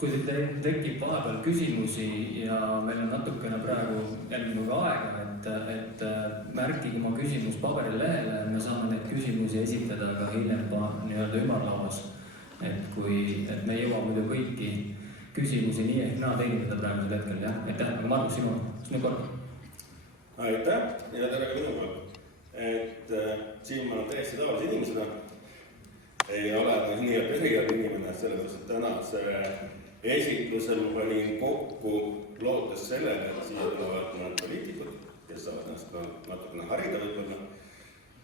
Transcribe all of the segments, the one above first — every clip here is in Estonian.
kui teil tekib vahepeal küsimusi ja meil on natukene praegu jälginud aega, et märkige oma küsimus paberil lehele, me saame neid küsimusi esitada ka hiljem nii-öelda ümarlauas. Et me ei jõua muidu kõiki küsimusi nii ehk naa teenindada praegusel hetkel, jah? Aitäh, aga Margus, sinu kord. Aitäh ja tere ka minu poolt. Et siin ma täiesti tavalise inimesena ei ole nii-öelda erial inimene, sellepärast, et tänase esitlusel ma panin kokku lootes sellele, et siia tulevad mõned poliitikud, kes saavad ennast natukene harida võib-olla.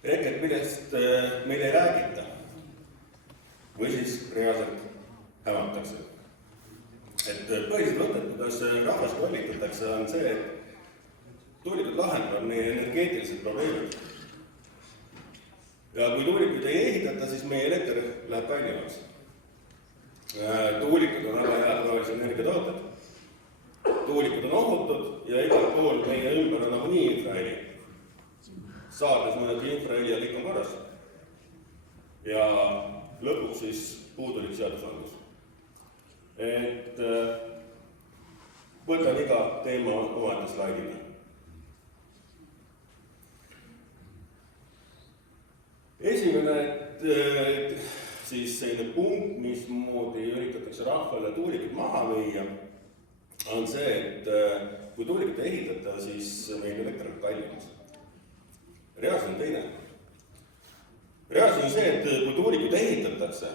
Ehk et millest meil ei räägita või siis reaalselt hämatakse. Et põhilised mõtted, kuidas rahvast kollitatakse, on see, et tuulikud lahendavad meie energeetilised probleemid. Ja kui tuulikuid ei ehitata, siis meie elekter läheb kallimaks. Tuulikud on väga head tavalised energiatooted. Tuulikud on ohutud ja igal pool meie ümber on nagu nii infraheli. Saades mõned infraheli ja kõik on korras. Ja lõpuks siis puudulik seadusandlus. Et võtan iga teema omaette slaidina. Esimene, siis selline punkt, mismoodi üritatakse rahvale tuulikud maha müüa, on see, et kui tuulikud ehitada, siis meil elekter on kallimas. Reaalsus on teine. Reaalsus on see, et kui tuulikud ehitatakse,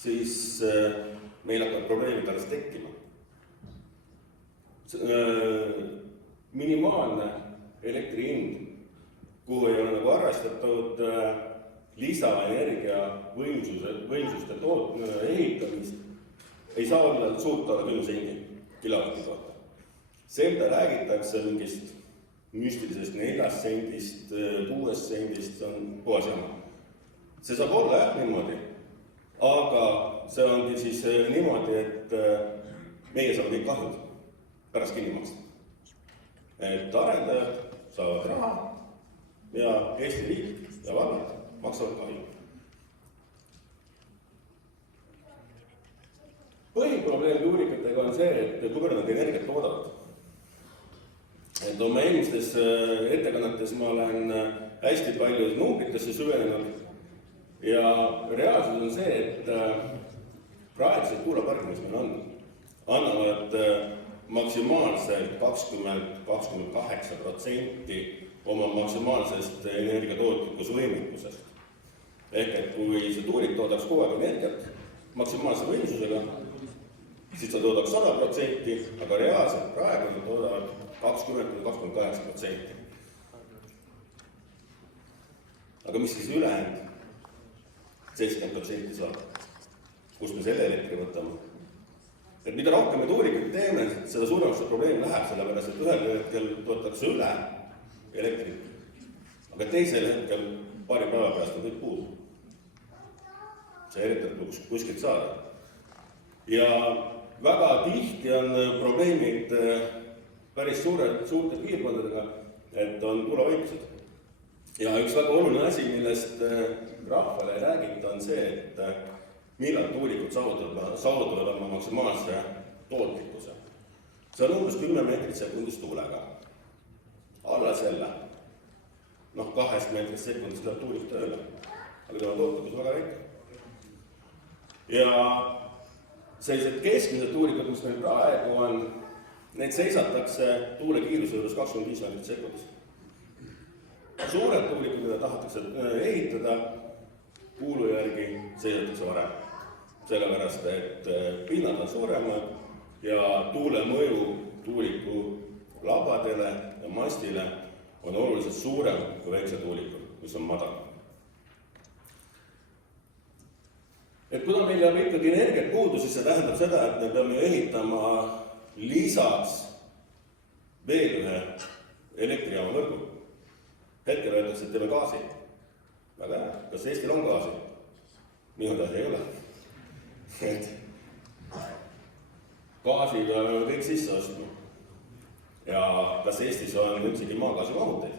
siis meil hakkavad probleemid alles tekkima. Minimaalne elektri hind, kuhu ei ole nagu arvestatud lisaenergia võimsuste ehitamist, ei saa olla suuta olla 10 sendi kilovati kohta. See, mida räägitakse mingist müstilisest 4 sendist, 6 sendist, on puhas jama. See saab olla jah niimoodi, aga see ongi siis niimoodi, et meie saame kõik kahjud pärast kinni maksta. Et arendajad saavad raha ja Eesti riik ja vallad maksavad kahju. Põhiprobleem tuulikutega on see, et kui nad energiat toodavad. Et oma eelmistes ettekannetes ma olen hästi palju numbritesse süvenenud ja reaalsus on see, et praegused tuulepargid, mis meil on, annavad maksimaalselt 20-28% oma maksimaalsest energiatootlikkusvõimekusest. Ehk et kui see tuulik toodaks kogu aeg energiat maksimaalse võimsusega, siis ta toodaks 100%, aga reaalselt praegu nad toodavad 20-28%. Aga mis siis ülejäänud 70% saab, kus me selle elektri võtame? Et mida rohkem me tuulikuid teeme, seda suuremaks see probleem läheb, sellepärast, et ühel hetkel tootakse üle elektrit, aga teisel hetkel paari päeva pärast on kõik puudu. See elektrit kuskilt saada. Ja väga tihti on probleemid päris suurte piirkondadega, et on tuulevõimsused. Ja üks väga oluline asi, millest rahvale räägita, on see, et millal tuulikud saavutavad oma maksimaalse tootlikkuse. See on umbes 10 meetrit sekundis tuulega. Alla selle, 2 meetrit sekundis läheb tuulik tööle, aga tema tootlikkus väga väike. Ja sellised keskmised tuulikud, mis meil praegu on, need seisatakse tuule kiiruse juures 25 meetrit sekundis. Suured tuulikud, mida tahetakse ehitada, kuulu järgi seisatakse varem. Sellepärast, et pinnad on suuremad ja tuule mõju tuuliku labadele ja mastile on oluliselt suurem kui väikse tuulikul, mis on madal. Et kuna meil on ikkagi energiat puudu, siis see tähendab seda, et me peame ehitama lisaks veel ühe elektrijaama võrgu. Hetkel öeldakse, et teeme gaasi. Väga hea. Kas Eestil on gaasi? Minu taas ei ole. Gaasi peame kõik sisse ostma. Ja kas Eestis on üldsegi maagaasi mahuteid?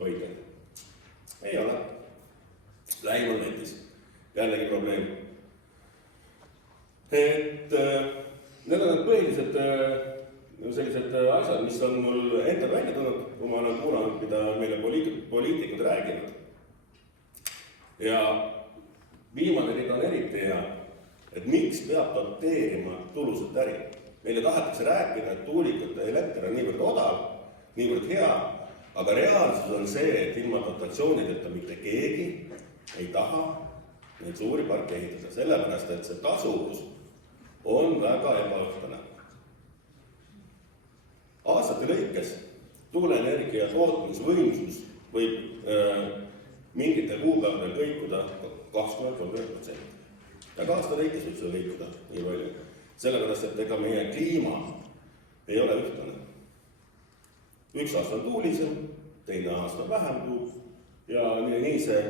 Õige. Ei ole. Lähimal Lätis. Jällegi probleem. Et need on need põhilised sellised asjad, mis on mul endal välja tulnud, kui ma olen kuulanud, mida meile poliitikud räägivad. Ja viimane rida on eriti hea, et miks peab doteerima tulusat äri. Meile tahetakse rääkida, et tuulikute elekter on niivõrd odav, niivõrd hea, aga reaalsus on see, et ilma dotatsioonideta mitte keegi ei taha neid suuri parke ehitada, sellepärast, et see tasuvus on väga ebaühtlane. Aastate lõikes tuuleenergia tootmisvõimsus võib mingitel kuupäevadel kõikuda 20-30%. Ja ka aasta lõikes võib see kõikuda nii palju. Sellepärast, et ega meie kliima ei ole ühtlane. Üks aasta on tuulisem, teine aasta on vähem tuul ja nii see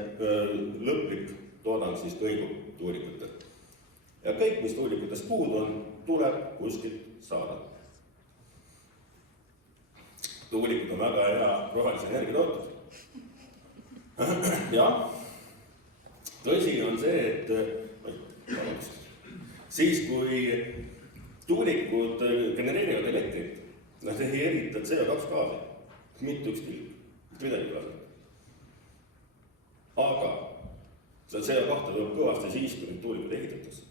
lõplik toodang siis kõigub tuulikutel. Ja kõik, mis tuulikutest puudu on, tuleb kuskilt saada. Tuulikud on väga hea rohelise energia tootud. Jah, tõsi on see, et siis kui tuulikud genereerivad elektrit, nad ei erita CO2 gaasi, mitte ükski midagi gaasi. Aga see CO2 tuleb kõvasti siis, kui tuulikud ehitatakse.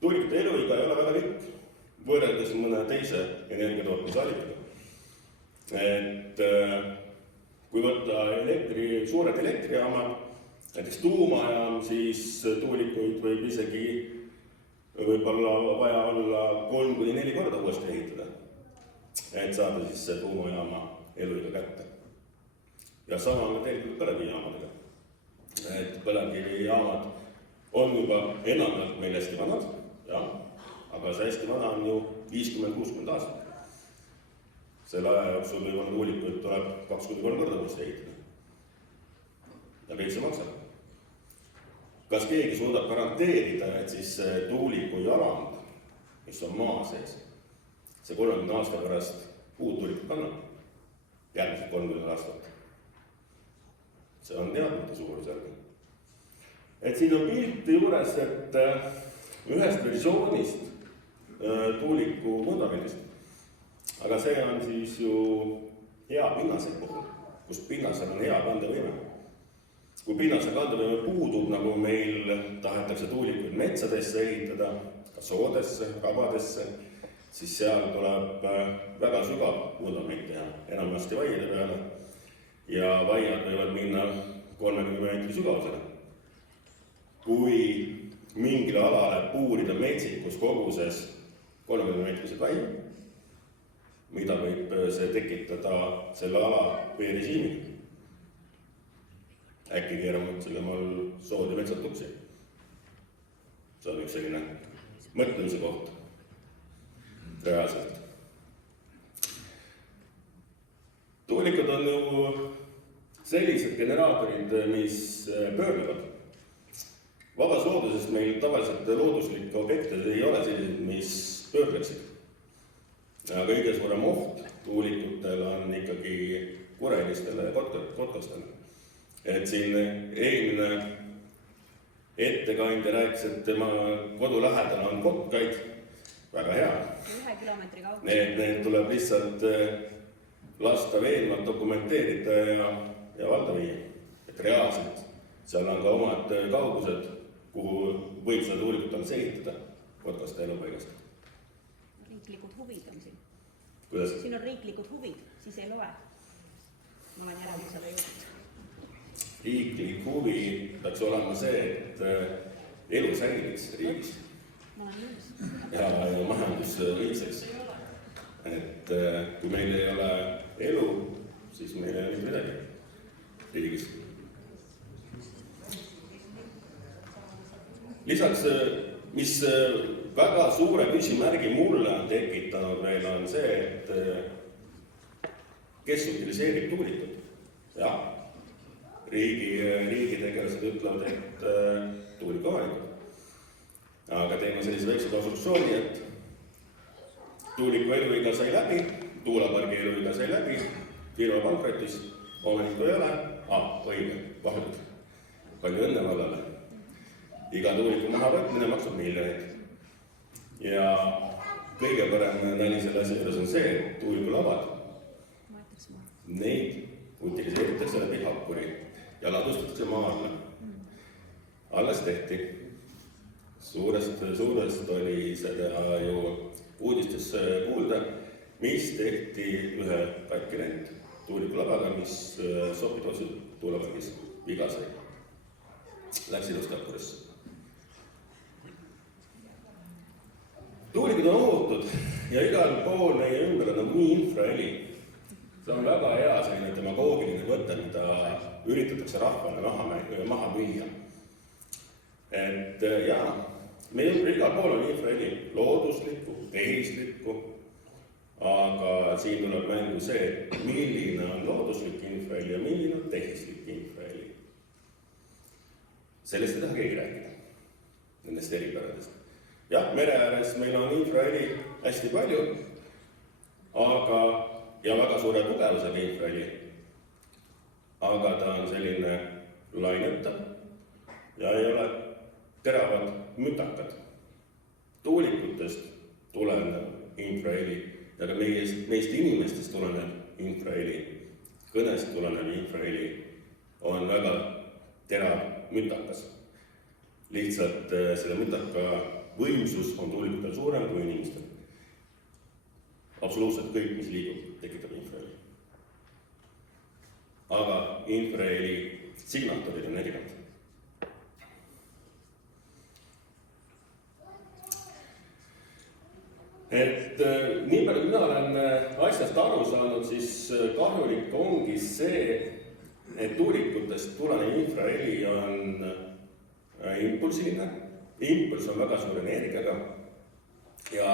Tuulikute eluiga ei ole väga pikk, võrreldes mõne teise energiatootmisallikaga. Et kui võtta suured elektrijaamad, näiteks tuumajaam, siis tuulikuid võib isegi võib-olla vaja olla 3-4 korda uuesti ehitada, et saada siis see tuumajaama eluiga kätte. Ja sama on tegelikult põlevkivijaamadega. Et põlevkivijaamad on juba enamalt meil hästi vanad, aga see hästi vana on ju 50-60 aastat. Selle aja jooksul või on tuulikuid tuleb 2-3 korda uuesti ehitada. Ja kõik see maksab. Kas keegi suudab garanteerida, et siis tuuliku jalamad, mis on maa sees, see 30 aasta pärast uut tuulikut kannab? Järgmised 30 aastat. See on teadmata suurusjärgu. Et siin on pilti juures, et ühest versioonist tuuliku vundamendist. Aga see on siis ju hea pinnase puhul, kus pinnasel on hea kandevõime. Kui pinnase kandevõime puudub, nagu meil tahetakse tuulikuid metsadesse ehitada, ka soodesse, rabadesse, siis seal tuleb väga sügav vundament teha, enamasti vaiade peale. Ja vaiad võivad minna 30 meetri sügavusele. Kui mingile alale puurida metsikus koguses 30 meetrised vaid, mida võib see tekitada selle ala veerežiimil. Äkki keerame selle maal sood ja metsad tuksi. See on üks selline mõtlemise koht. Reaalselt. Tuulikud on ju sellised generaatorid, mis pöörlevad. Vabas looduses meil tavaliselt looduslikke objekte ei ole sellised, mis pöörleksid. Ja kõige suurem oht tuulikutel on ikkagi kurelistele kotkastele. Et siin eelmine ettekandja rääkis, et tema kodu lähedal on kotkaid. Väga hea. 1 kilomeetri kaugus. Need tuleb lihtsalt lasta veenvalt dokumenteerida ja valda viia. Et reaalselt seal on ka omad kaugused, kuhu võib seda tuulikut alles ehitada kotkaste elupaigast. Riiklikud huvid on siin. Kuidas? Siin on riiklikud huvid, siis ei loe. Ma olen järeldusele jõudnud. Riiklik huvi peaks olema see, et elu säiliks riigis. Ma olen nõus. Ja majandus õitseks. Et kui meil ei ole elu, siis meil ei ole midagi riigis. Lisaks, mis väga suure küsimärgi mulle on tekitanud veel on see, et kes utiliseerib tuulikut. Jah, riigitegelased ütlevad, et tuulikumanikud. Aga teeme sellise väikse konstruktsiooni, et tuuliku eluiga sai läbi, tuulapargi eluiga sai läbi, firma pankrotis, omanikku ei ole, õige, vaheldud. Palju õnne vallale. Iga tuuliku maha võtmine maksab miljoneid. ja kõige parem nali selle asja juures on see, et tuulikulabad, neid utiliseeritakse läbi hakkuri ja ladustatakse maa alla. Alles tehti. Suurest oli seda ju uudistes kuulda, mis tehti ühe katkirent tuulikulabaga, mis Sopi-Tootsi tuulepargis viga sai. Läks ilust hakkurisse. Tuulikud on ohutud ja igal pool meie ümber on nii infraheli. See on väga hea selline demagoogiline mõte, mida üritatakse rahvale maha müüa. Et jaa, meie ümber igal pool on infraheli, looduslikku, tehislikku, aga siin tuleb mängu see, milline on looduslik infraheli ja milline on tehislik infraheli. Sellest ei taha keegi rääkida, nendest eripäradest. Jah, mere ääres meil on infraheli hästi palju, ja väga suure tugevusega infraheli, aga ta on selline lainetav ja ei ole teravad mütakad. Tuulikutest tulenev infraheli ja ka meist inimestest tulenev infraheli, kõnest tulenev infraheli on väga terav mütakas. Lihtsalt selle mütaka võimsus on tuulikutel suurem kui inimestel. Absoluutselt kõik, mis liigub, tekitab infraheli. Aga infraheli signatuurid on erinevad. Et nii palju, kui mina olen asjast aru saanud, siis kahjulik ongi see, et tuulikutest tulenev infraheli on impulsiline. Impuls on väga suur energiaga ja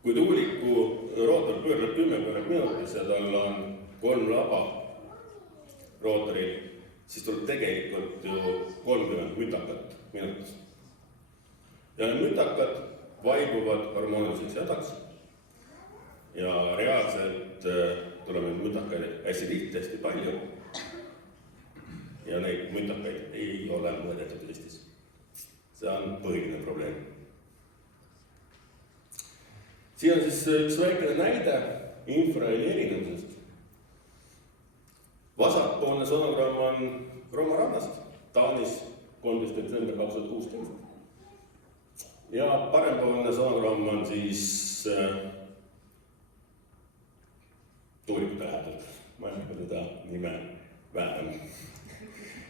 kui tuuliku rootor pöörleb 10 minutis ja tal on 3 laba rootoril, siis tuleb tegelikult ju 30 mütakat minutis. Ja need mütakad vaibuvad harmooniliseks jadaks ja reaalselt tuleb neid mütakaid hästi tihti, hästi palju ja neid mütakaid ei ole mõõdetud Eestis. See on põhiline probleem. Siin on siis üks väikene näide infraheli erinevusest. Vasakpoolne sonogramm on Rooma rannast, Taanis 13. detsember 2016. Ja parempoolne sonogramm on siis tuulikute lähedalt. Ma ei hakka teda nime vähendama.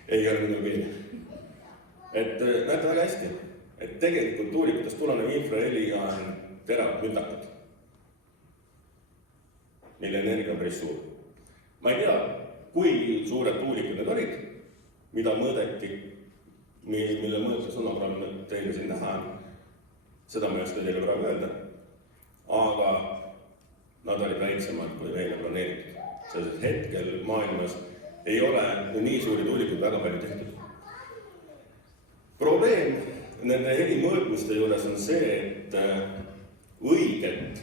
Ei ole minu keele. Et näete väga hästi, et tegelikult tuulikutest tulenev infraheli on teravad mütakad, mille energia on päris suur. Ma ei tea, kui suured tuulikud need olid, mida mõõdeti, mille mõõdete sonogramm teile siin näha on, seda ma ei oska teile praegu öelda, aga nad olid väiksemad kui meile planeeritud. Selles hetkel maailmas ei ole nii suuri tuulikuid väga palju tehtud. Probleem nende heli mõõtmiste juures on see, et õiget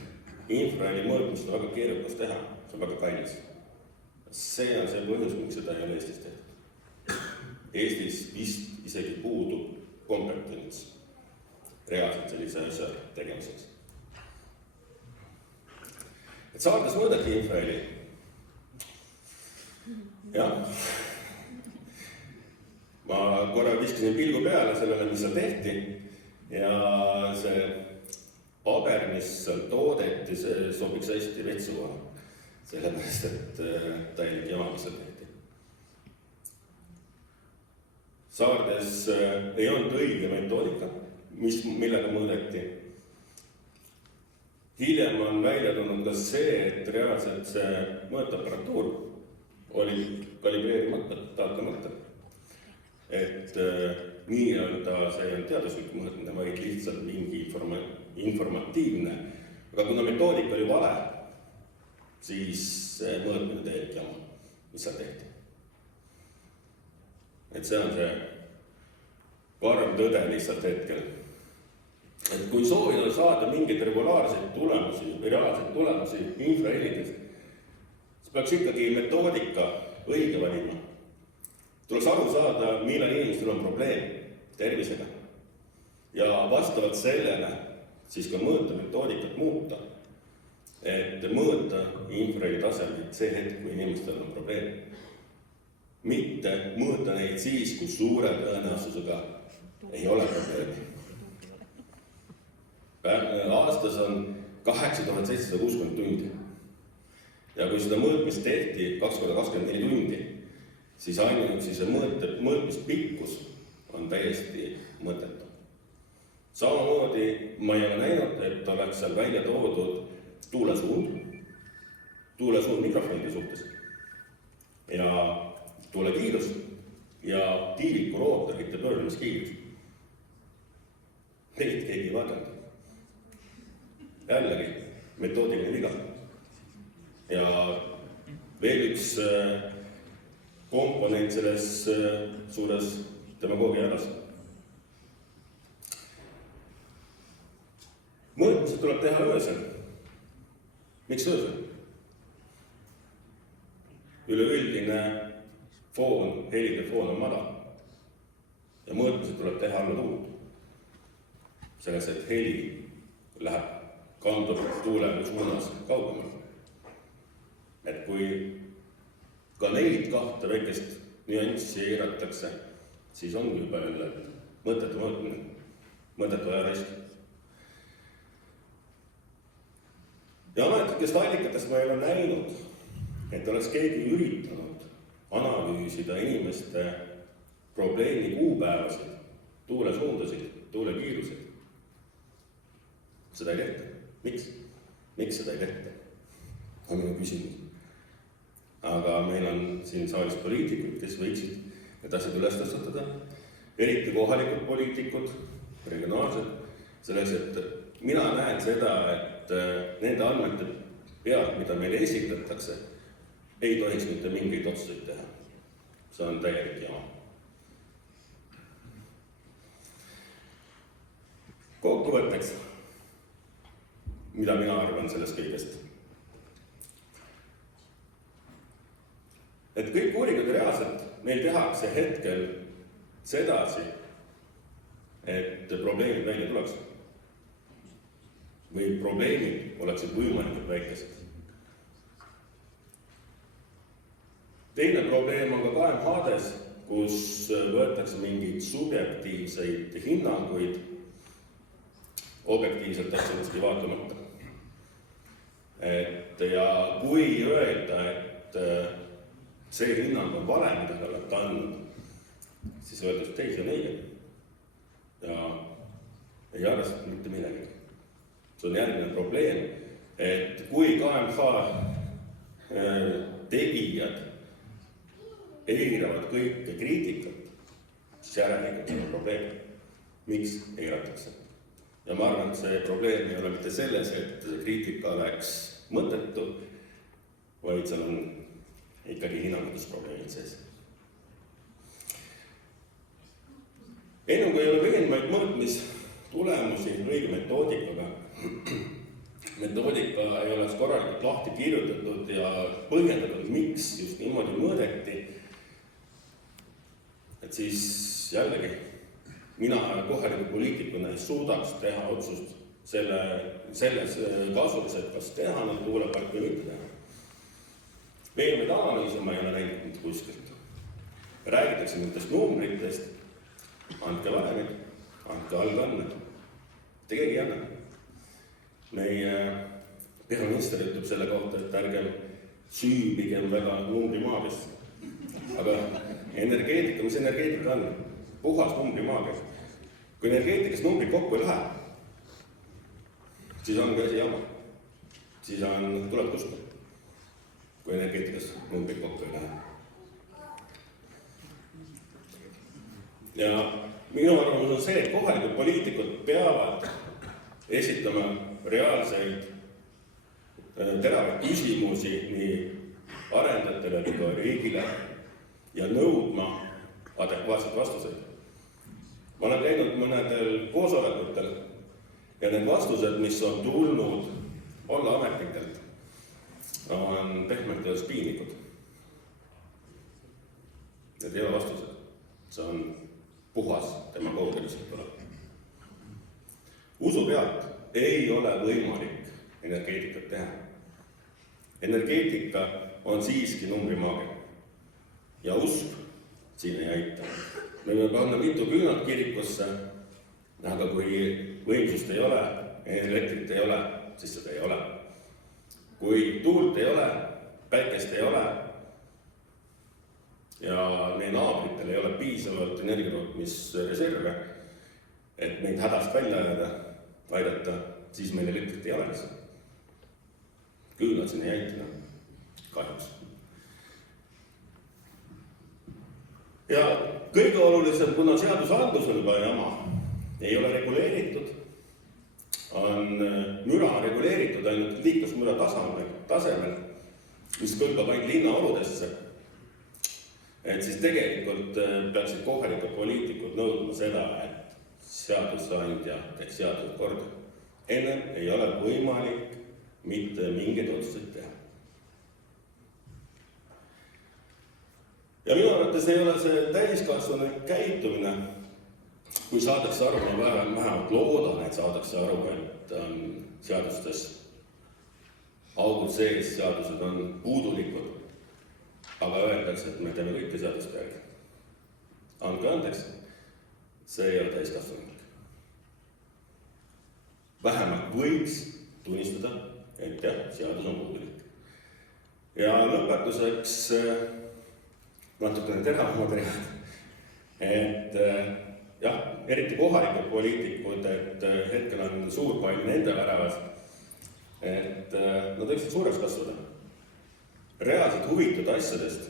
infraheli mõõtmist on väga keerukas teha, see on väga kallis. See on see põhjus, miks seda ei ole Eestis tehtud. Eestis vist isegi puudub kompetents reaalselt sellise asja tegemiseks. Et saartes mõõdeti infraheli. Jah. Ma korra viskasin pilgu peale sellele, mis seal tehti ja see paber, mis seal toodeti, see sobiks hästi vetsuga, sellepärast, et täielik jama, mis seal tehti. Saardes ei olnud õige metoodika, millega mõõdeti. Hiljem on välja tulnud ka see, et reaalselt see mõõteaparatuur oli kalibreerimata, taatlemata. Et nii-öelda see on teaduslik mõõtmine, vaid lihtsalt mingi informatiivne. Aga kuna metoodika oli vale, siis mõõtmine täielik jama, mis seal tehti. Et see on see karm tõde lihtsalt hetkel. Et kui soovida saada mingeid regulaarseid tulemusi või reaalseid tulemusi infrahelidest, siis peaks ikkagi metoodika õige valima. Tuleks aru saada, millal inimestel on probleem tervisega. Ja vastavalt sellele siis ka mõõtemetoodikat muuta, et mõõta infraheli tasemel see hetk, kui inimestel on probleem. Mitte mõõta neid siis, kus suure tõenäosusega ei ole probleemi. Aastas on 8760 tundi. Ja kui seda mõõtmist tehti 2 × 24 tundi, siis ainuüksi see mõõtmispikkus on täiesti mõttetu. Samamoodi ma ei ole näinud, et oleks seal välja toodud tuulesuund mikrofonide suhtes ja tuulekiirus ja tiiviku rootorite pöördumiskiirus. Neid keegi ei vaadanud. Jällegi, metoodiline viga. Ja veel üks komponent selles suures demagoogia hädas. Mõõtmised tuleb teha öösel. Miks öösel? Üleüldine foon, helide foon on madal. Ja mõõtmised tuleb teha alla tuult. Selles, et heli läheb kandub tuule suunas kaugemal. Et kui ka neid kahte väikest nüanssi eiratakse, siis ongi juba jälle mõttetu mõõtmine, mõttetu ajaraisk. Ja ametlikest allikatest ma ei ole näinud, et oleks keegi üritanud analüüsida inimeste probleemi kuupäevasid, tuulesuundasid, tuulekiirusid. Seda ei tehta. Miks? Miks seda ei tehta? On minu küsimus. Aga meil on siin saalis poliitikud, kes võiksid need asjad üles tõstatada, eriti kohalikud poliitikud, regionaalsed, selleks, et mina näen seda, et nende andmete pealt, mida meile esitatakse, ei tohiks mitte mingeid otsuseid teha. See on täielik jama. Kokkuvõtteks, mida mina arvan sellest kõigest. Et kõik uuringud reaalselt meil tehakse hetkel sedasi, et probleemid välja tuleks. Või probleemid oleksid võimalikult väikesed. Teine probleem on ka KMH-des, kus võetakse mingeid subjektiivseid hinnanguid objektiivselt täpselt vaatamata. Ja kui öelda, et see hinnang on vale, mida te olete andnud, siis öeldakse, et ei, see on õige. Ja ei arvestata mitte midagi. See on järgmine probleem, et kui KMH tegijad eiravad kõike kriitikat, siis järelikult see on probleem. Miks eiratakse? Ja ma arvan, et see probleem ei ole mitte selles, et see kriitika oleks mõttetu, vaid seal on ikkagi hinnangutusprobleemid sees. Enne kui ei ole veenvaid mõõtmistulemusi õige metoodikaga, metoodika ei oleks korralikult lahti kirjutatud ja põhjendatud, miks just niimoodi mõõdeti, et siis jällegi mina kohaliku poliitikuna ei suudaks teha otsust selles kasuks, et kas teha need tuuleparki või mitte teha. Veenvaid analüüse ma ei ole näinud mitte kuskilt. Räägitakse nendest numbritest, andke valemid, andke algandmed. Te keegi ei anna. Meie peaminister ütleb selle kohta, et ärgem süübigem väga numbrimaagias. Aga energeetika, mis energeetika on? Puhas numbrimaagia. Kui energeetikas numbrid kokku ei lähe, siis ongi asi jama. Siis tuleb kustu, kui energeetikas numbrid kokku ei lähe. Ja minu arvamus on see, et kohalikud poliitikud peavad esitama reaalseid teravaid küsimusi nii arendajatele kui ka riigile ja nõudma adekvaatseid vastuseid. Ma olen käinud mõnedel koosolekutel ja need vastused, mis on tulnud olla ametnikelt, on pehmelt öeldes piinlikud. Need ei ole vastused. See on puhas demagoogia, mis tuleb. Usu pealt ei ole võimalik energeetikat teha. Energeetika on siiski numbrimaagia. Ja usk siin ei aita. Me võime panna mitu küünalt kirikusse, aga kui võimsust ei ole, elektrit ei ole, siis seda ei ole. Kui tuult ei ole, päikest ei ole ja meie naabritel ei ole piisavalt energiatootmisreserve, et meid hädast välja aidata, siis meil elektrit ei ole lihtsalt. Küünalt siin ei aita, kahjuks. Ja kõige olulisem, kuna seadusandlus on juba jama, ei ole reguleeritud, on müra reguleeritud ainult liiklusmüra tasemel, mis kõlbab ainult linnaoludesse, et siis tegelikult peaksid kohalikud poliitikud nõudma seda, et seadusandja teeks seadused korda. Ennem ei ole võimalik mitte mingeid otsuseid teha. Ja minu arvates ei ole see täiskasvanud käitumine, kui saadakse aru, ma vähemalt loodan, et saadakse aru, et seadustes augud sees, seadused on puudulikud, aga öeldakse, et me teeme kõike seaduste järgi. Andke andeks, see ei ole täiskasvanud. Vähemalt võiks tunnistada, et jah, seadus on puudulik. Ja lõpetuseks natukene teravamad read, et jah, eriti kohalikud poliitikud, et hetkel on suur pall nende väravas, et nad võiksid suureks kasvada. Reaalselt huvitud asjadest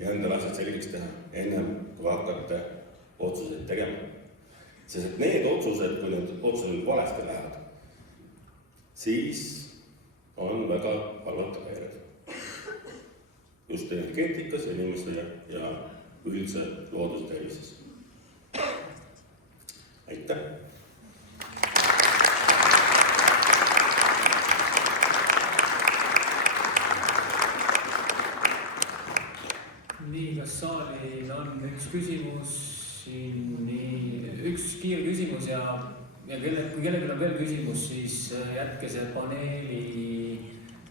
ja endale asjad selgeks teha, ennem kui hakkate otsuseid tegema. Sest et need otsused, kui need otsused valesti lähevad, siis on väga halvad tagajärjed. Just energeetikas, inimeste ja üldse looduse tervises. Aitäh! Nii, kas saalil on üks küsimus siin, üks kiire küsimus ja kui kellelgi on veel küsimus, siis jätke see paneeli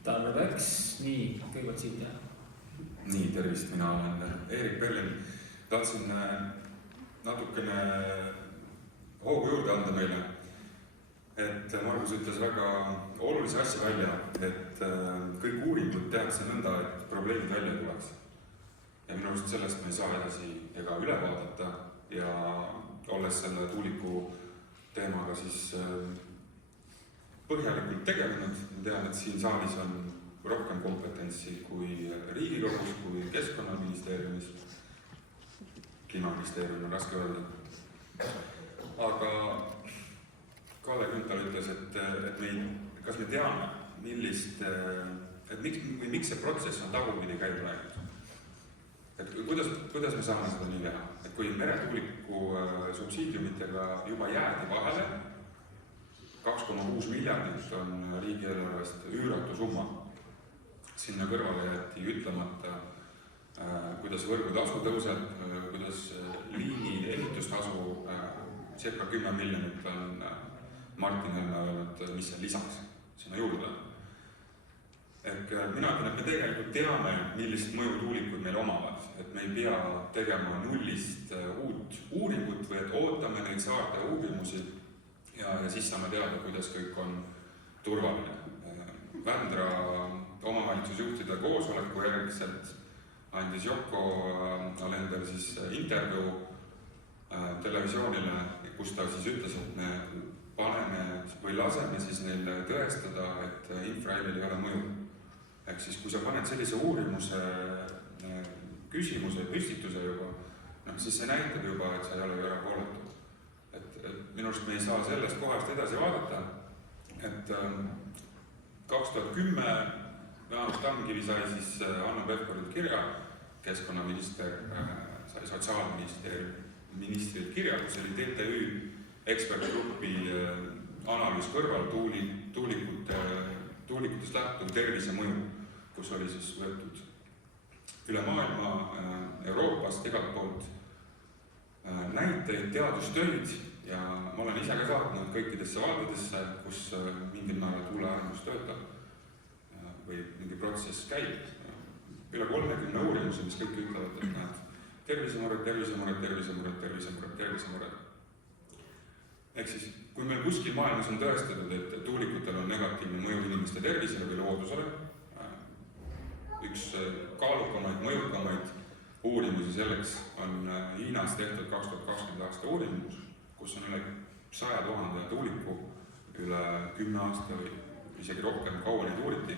tarbeks. Nii, kõigepealt siit jah. Nii, tervist, mina olen Erik Berlin. Tahtsin natukene hoogu juurde anda meile, et Margus ütles väga olulise asja välja, et kõik uuringud tehakse nõnda, et probleemid välja ei tuleks. Ja minu arust sellest me ei saa edasi ega üle vaadata ja olles selle tuuliku teemaga siis põhjalikult tegelenud, tean, et siin saalis on rohkem kompetentsi kui Riigikogus, kui Keskkonnaministeeriumis. Kliimaministeerium on raske öelda. Aga Kalle Grünthal ütles, et kas me teame, miks see protsess on tagurpidi käinud läinud. Et kuidas me saame seda nii teha? Et kui meretuuliku subsiidiumitega juba jäädi vahele, 2,6 miljardit on riigieelarvest üüratu summa. Sinna kõrvale jäeti ütlemata, kuidas võrgutasu tõuseb, kuidas liini ehitustasu circa 10 miljonit on Martin Helme öelnud, mis see lisaks sinna juurde. Mina ütlen, et me tegelikult teame, millist mõju tuulikud meil omavad, et me ei pea tegema nullist uut uuringut või et ootame neid saarte uugimusi ja siis saame teada, kuidas kõik on turvaline. Vändra omavalitsusjuhtide koosoleku järgselt andis Yoko Alender siis intervjuu televisioonile, kus ta siis ütles, et me paneme või laseme siis neil tõestada, et infrahelil ei ole mõju. Ehk siis, kui sa paned sellise uurimuse küsimuse ja püstituse juba, siis see näitab juba, et sa ei ole erapooletu. Et minu arust me ei saa sellest kohast edasi vaadata, et 2010 Jaanus Tamkivi sai siis Hanno Pevkurilt kirja, keskkonnaminister sai sotsiaalministrilt kirja, kus oli TTÜ ekspertgrupi analüüs kõrval tuulikutest lähtuv tervisemõju, kus oli siis võetud üle maailma Euroopast igalt poolt näiteid, teadustöid ja ma olen ise ka saatnud kõikidesse valdadesse, kus mingil määral tuulearendus töötab või mingi protsess käib. Üle 30 uurimuse, mis kõik ütlevad, et näed, tervisemured. Ehk siis, kui meil kuskil maailmas on tõestatud, et tuulikutel on negatiivne mõju inimeste tervisele või loodusele, üks kaalukamaid, mõjukamaid uurimusi selleks on Hiinas tehtud 2020 aasta uurimus, kus on üle 100 000 tuuliku üle 10 aasta või isegi rohkem kaua neid uuriti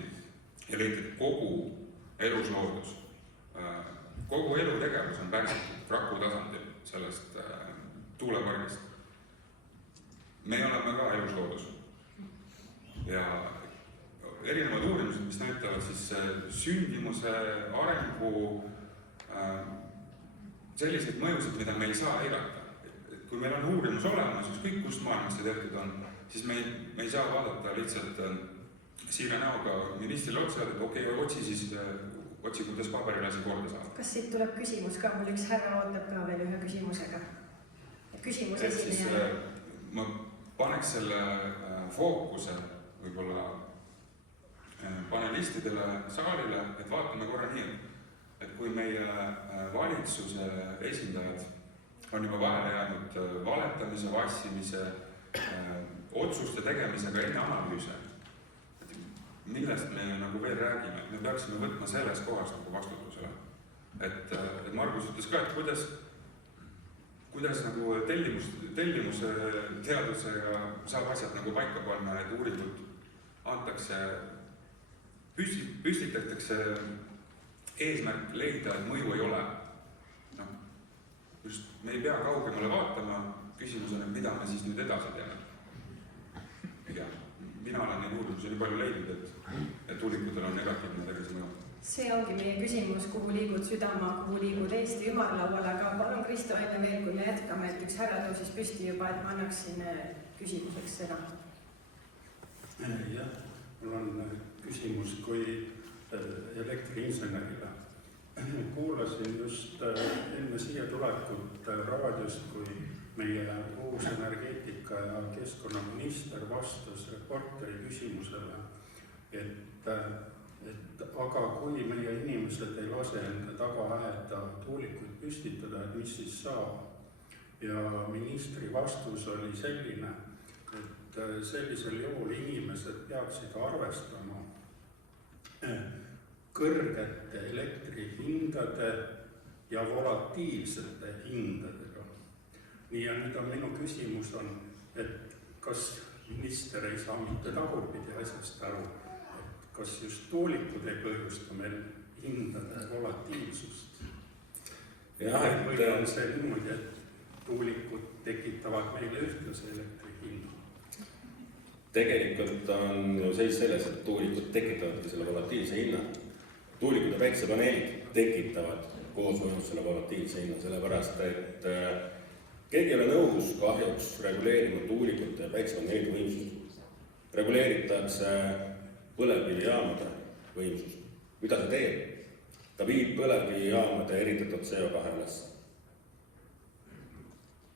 ja leiti, et kogu elusloodus, kogu elutegevus on pärsitud raku tasandil sellest tuulepargist. Me oleme ka elusloodus ja erinevad uurimused, mis näitavad siis sündimuse, arengu, selliseid mõjusid, mida me ei saa eirata. Kui meil on uurimus olemas, ükskõik kust maailmas see tehtud on, siis me ei saa vaadata lihtsalt siire näoga ministrile otsa, et okei, otsi, kuidas paberile see korda saab. Kas siit tuleb küsimus ka? Mul üks härra ootab ka veel ühe küsimusega. Küsimus esineja. Ma paneks selle fookuse võib-olla panelistidele saalile, et vaatame korra nii, et kui meie valitsuse esindajad on juba vahele jäänud valetamise, vassimise, otsuste tegemisega enne analüüse, millest me nagu veel räägime, me peaksime võtma selles kohas nagu vastutusele. Et Margus ütles ka, et kuidas nagu tellimuse teadusega saab asjad nagu paika panna, et uuringud antakse, püstitatakse eesmärk leida, et mõju ei ole. No, just me ei pea kaugemale vaatama, küsimus on, et mida me siis nüüd edasi teeme. Ja mina olen neid uurimusi nii palju leidnud, et tuulikutel on negatiivne tervisemõju. See ongi meie küsimus, kuhu liigud südama, kuhu liigud Eesti ümarlauale, aga palun Kristo enne veel, kui me jätkame, et üks härra tõusis püsti juba, et ma annaksin küsimuseks seda. Jah, mul on küsimus kui elektriinsenerile. Kuulasin just enne siia tulekut raadiost, kui meie uus energeetika ja keskkonnaminister vastas reporteri küsimusele, et aga kui meie inimesed ei lase enda tagaaeda tuulikuid püstitada, et mis siis saab? Ja ministri vastus oli selline, et sellisel juhul inimesed peaksid arvestama kõrgete elektrihindade ja volatiilsete hindadega. Nii ja nüüd on minu küsimus on, et kas minister ei saa mitte tagurpidi asjast aru, kas just tuulikud ei põhjusta meil hindade volatiilsust? Või on see niimoodi, et tuulikud tekitavad meile ühtlase elektrihindu? Tegelikult on ju seis selles, et tuulikud tekitavadki selle volatiilse hinna. Tuulikud ja päiksepaneelid tekitavad koosmõjus selle volatiilse hinna, sellepärast et keegi ei ole nõus kahjuks reguleerima tuulikute ja päiksepaneelide võimsust. Reguleeritakse põlevkivijaamade võimsust. Mida see teeb? Ta viib põlevkivijaamade eritatud CO2 üles.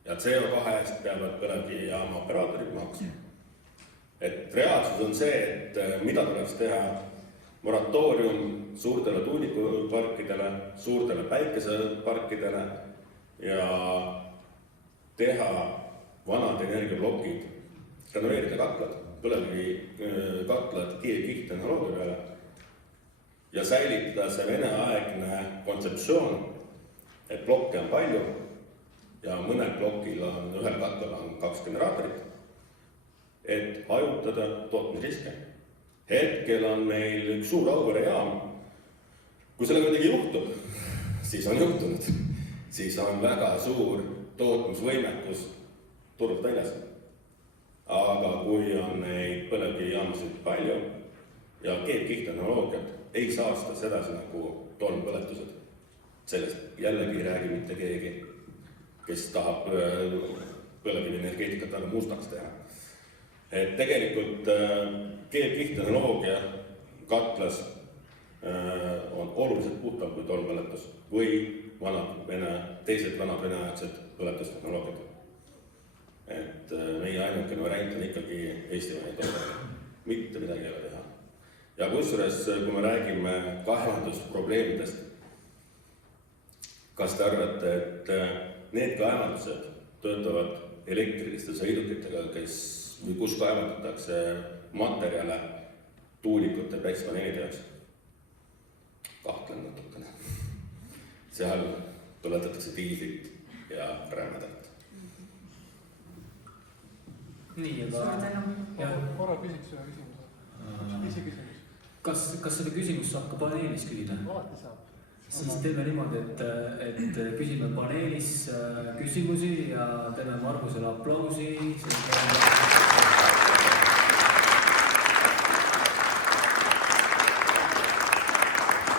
Ja CO2 eest peavad põlevkivijaama operaatorid maksma. Et reaalsus on see, et mida tuleks teha moratoorium suurtele tuulikuparkidele, suurtele päikeseparkidele ja teha vanad energiablokid, renoveerida katlad, põlevkivikatlad kihtehnoloogia peale ja säilitada see veneaegne kontseptsioon, et blokke on palju ja mõnel blokil on, ühel katlal on 2 generaatorit, et hajutada tootmisriske. Hetkel on meil üks suur Auvere jaam. Kui sellega midagi juhtub, siis on juhtunud. Siis on väga suur tootmisvõimekus turult väljas. Aga kui on neid põlevkivijaamasid palju ja kihtehnoloogiat ei saasta sedasi nagu tolmpõletused. Sellest jällegi ei räägi mitte keegi, kes tahab põlevkivienergeetikat väga mustaks teha. Et tegelikult kihtehnoloogia katlas on oluliselt puhtam kui tolmpõletus või teised vanad veneaegsed põletustehnoloogiad. et meie ainukene variant on ikkagi eestimaine toode, mitte midagi ei ole teha. Ja kusjuures, kui me räägime kaevandusprobleemidest, kas te arvate, et need kaevandused töötavad elektriliste sõidukitega, kus kaevandatakse materjale tuulikute päiksepaneelide jaoks? Kahtlen natukene. Seal tuletatakse diislit ja rämmedat. nii, Suur aga tänu. korra küsiks ühe küsimuse. Üks isiküsimus. kas seda küsimust saab ka paneelis küsida? Alati saab. Siis teeme niimoodi, et küsime paneelis küsimusi ja teeme Margusele aplausi.